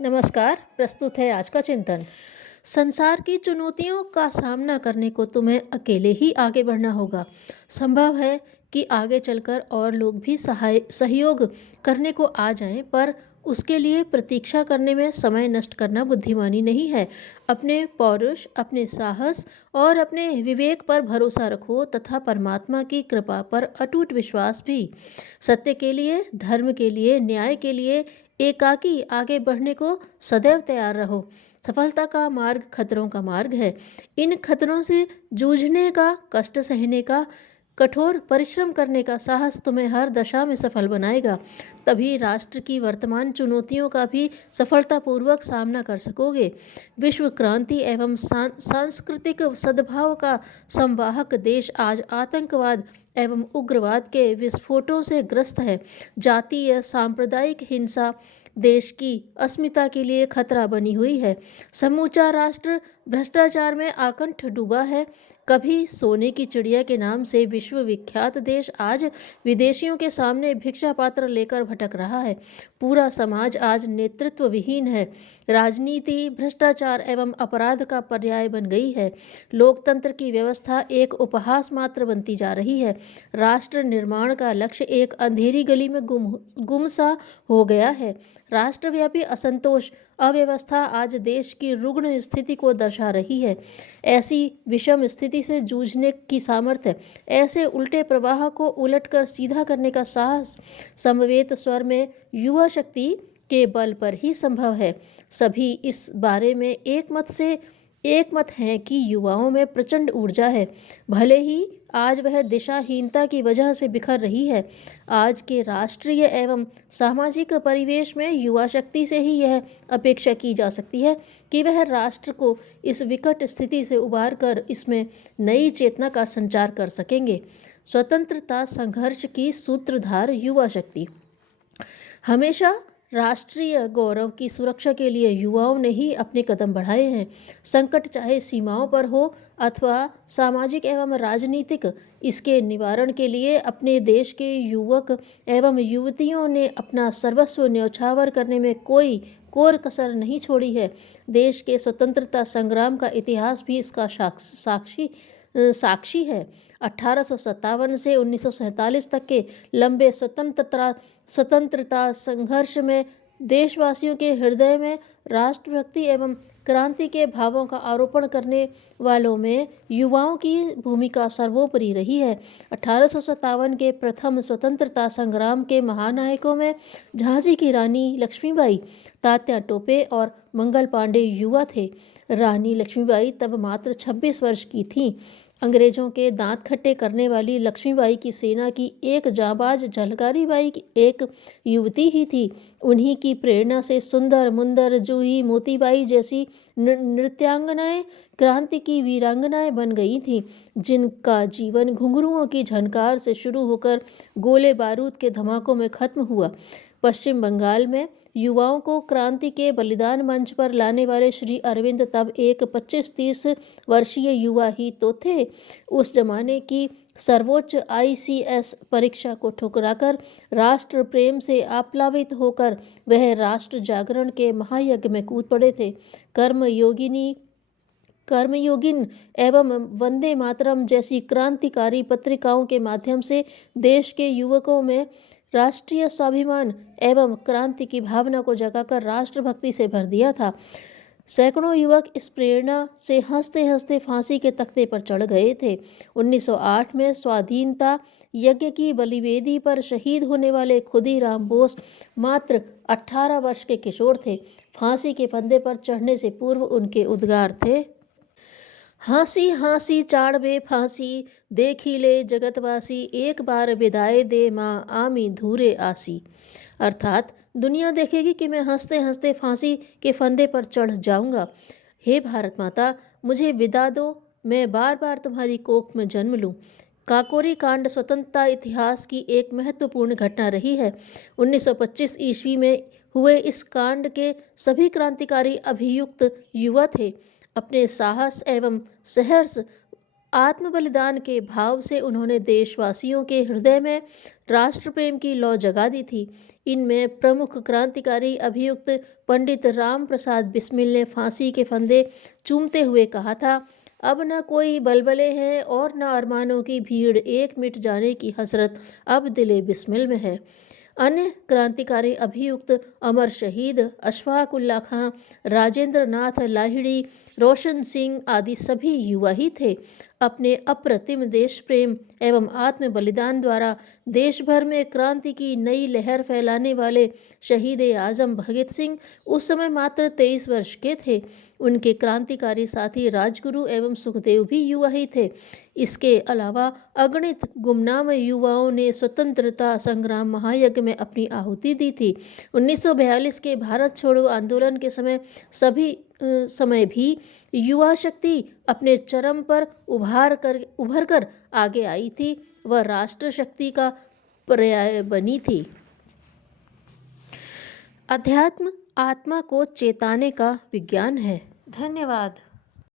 नमस्कार। प्रस्तुत है आज का चिंतन। संसार की चुनौतियों का सामना करने को तुम्हें अकेले ही आगे बढ़ना होगा। संभव है कि आगे चलकर और लोग भी सहाय सहयोग करने को आ जाएं, पर उसके लिए प्रतीक्षा करने में समय नष्ट करना बुद्धिमानी नहीं है। अपने पौरुष, अपने साहस और अपने विवेक पर भरोसा रखो तथा परमात्मा की कृपा पर अटूट विश्वास भी। सत्य के लिए, धर्म के लिए, न्याय के लिए एकाकी आगे बढ़ने को सदैव तैयार रहो। सफलता का मार्ग खतरों का मार्ग है। इन खतरों से जूझने का, कष्ट सहने का, कठोर परिश्रम करने का साहस तुम्हें हर दशा में सफल बनाएगा। तभी राष्ट्र की वर्तमान चुनौतियों का भी सफलतापूर्वक सामना कर सकोगे। विश्व क्रांति एवं सांस्कृतिक सद्भाव का संवाहक देश आज आतंकवाद एवं उग्रवाद के विस्फोटों से ग्रस्त है। जातीय सांप्रदायिक हिंसा देश की अस्मिता के लिए खतरा बनी हुई है। समूचा राष्ट्र भ्रष्टाचार में आकंठ डूबा है। कभी सोने की चिड़िया के नाम से विश्वविख्यात देश आज विदेशियों के सामने भिक्षा पात्र लेकर भटक रहा है। पूरा समाज आज नेतृत्व विहीन है। राजनीति भ्रष्टाचार एवं अपराध का पर्याय बन गई है। लोकतंत्र की व्यवस्था एक उपहास मात्र बनती जा रही है। राष्ट्र निर्माण का लक्ष्य एक अंधेरी गली में गुमसा हो गया है। राष्ट्रव्यापी असंतोष, अव्यवस्था आज देश की रुग्ण स्थिति को दर्शा रही है। ऐसी विषम स्थिति से जूझने की सामर्थ्य, ऐसे उल्टे प्रवाह को उलटकर सीधा करने का साहस समवेत स्वर में युवा शक्ति के बल पर ही संभव है। सभी इस बारे में एक मत हैं कि युवाओं में प्रचंड ऊर्जा है, भले ही आज वह दिशाहीनता की वजह से बिखर रही है। आज के राष्ट्रीय एवं सामाजिक परिवेश में युवा शक्ति से ही यह अपेक्षा की जा सकती है कि वह राष्ट्र को इस विकट स्थिति से उबार कर इसमें नई चेतना का संचार कर सकेंगे। स्वतंत्रता संघर्ष की सूत्रधार युवा शक्ति। हमेशा राष्ट्रीय गौरव की सुरक्षा के लिए युवाओं ने ही अपने कदम बढ़ाए हैं। संकट चाहे सीमाओं पर हो अथवा सामाजिक एवं राजनीतिक, इसके निवारण के लिए अपने देश के युवक एवं युवतियों ने अपना सर्वस्व न्यौछावर करने में कोई कोर कसर नहीं छोड़ी है। देश के स्वतंत्रता संग्राम का इतिहास भी इसका साक्षी है। 1857 से 1947 तक के लंबे स्वतंत्रता संघर्ष में देशवासियों के हृदय में राष्ट्रभक्ति एवं क्रांति के भावों का आरोपण करने वालों में युवाओं की भूमिका सर्वोपरि रही है। 1857 के प्रथम स्वतंत्रता संग्राम के महानायकों में झांसी की रानी लक्ष्मीबाई, तात्या टोपे और मंगल पांडे युवा थे। रानी लक्ष्मीबाई तब मात्र 26 वर्ष की थीं। अंग्रेजों के दांत खट्टे करने वाली लक्ष्मीबाई की सेना की एक जांबाज झलकारी बाई एक युवती ही थी। उन्हीं की प्रेरणा से सुंदर मुंदर, जूही, मोतीबाई जैसी नृत्यांगनाएं क्रांति की वीरांगनाएं बन गई थीं, जिनका जीवन घुंघरुओं की झनकार से शुरू होकर गोले बारूद के धमाकों में खत्म हुआ। पश्चिम बंगाल में युवाओं को क्रांति के बलिदान मंच पर लाने वाले श्री अरविंद तब एक 25-30 वर्षीय युवा ही तो थे। उस जमाने की सर्वोच्च ICS परीक्षा को ठुकराकर राष्ट्र प्रेम से आप्लावित होकर वह राष्ट्र जागरण के महायज्ञ में कूद पड़े थे। कर्मयोगिन एवं वंदे मातरम जैसी क्रांतिकारी पत्रिकाओं के माध्यम से देश के युवकों में राष्ट्रीय स्वाभिमान एवं क्रांति की भावना को जगाकर राष्ट्रभक्ति से भर दिया था। सैकड़ों युवक इस प्रेरणा से हंसते हंसते फांसी के तख्ते पर चढ़ गए थे। 1908 में स्वाधीनता यज्ञ की बलिवेदी पर शहीद होने वाले खुदीराम बोस मात्र 18 वर्ष के किशोर थे। फांसी के फंदे पर चढ़ने से पूर्व उनके उद्गार थे, हाँसी हाँसी चाड़बे फांसी, देखी ले जगतवासी, एक बार विदाई दे माँ आमी धूरे आसी। अर्थात दुनिया देखेगी कि मैं हंसते हंसते फांसी के फंदे पर चढ़ जाऊंगा। हे भारत माता, मुझे विदा दो, मैं बार बार तुम्हारी कोख में जन्म लूं। काकोरी कांड स्वतंत्रता इतिहास की एक महत्वपूर्ण घटना रही है। 1925 ईस्वी में हुए इस कांड के सभी क्रांतिकारी अभियुक्त युवा थे। अपने साहस एवं सहर्ष आत्म बलिदान के भाव से उन्होंने देशवासियों के हृदय में राष्ट्र प्रेम की लौ जगा दी थी। इनमें प्रमुख क्रांतिकारी अभियुक्त पंडित राम प्रसाद बिस्मिल ने फांसी के फंदे चूमते हुए कहा था, अब न कोई बलबले हैं और न अरमानों की भीड़, एक मिट जाने की हसरत अब दिले बिस्मिल में है। अन्य क्रांतिकारी अभियुक्त अमर शहीद अशफाक उल्ला खां, राजेंद्र नाथ लाहिड़ी, रोशन सिंह आदि सभी युवा ही थे। अपने अप्रतिम देश प्रेम एवं आत्म बलिदान द्वारा देश भर में क्रांति की नई लहर फैलाने वाले शहीद आजम भगत सिंह उस समय मात्र 23 वर्ष के थे। उनके क्रांतिकारी साथी राजगुरु एवं सुखदेव भी युवा ही थे। इसके अलावा अगणित गुमनाम युवाओं ने स्वतंत्रता संग्राम महायज्ञ में अपनी आहुति दी थी। 1942 के भारत छोड़ो आंदोलन के समय भी युवा शक्ति अपने चरम पर उभर कर आगे आई थी। वह राष्ट्र शक्ति का पर्याय बनी थी। अध्यात्म आत्मा को चेताने का विज्ञान है। धन्यवाद।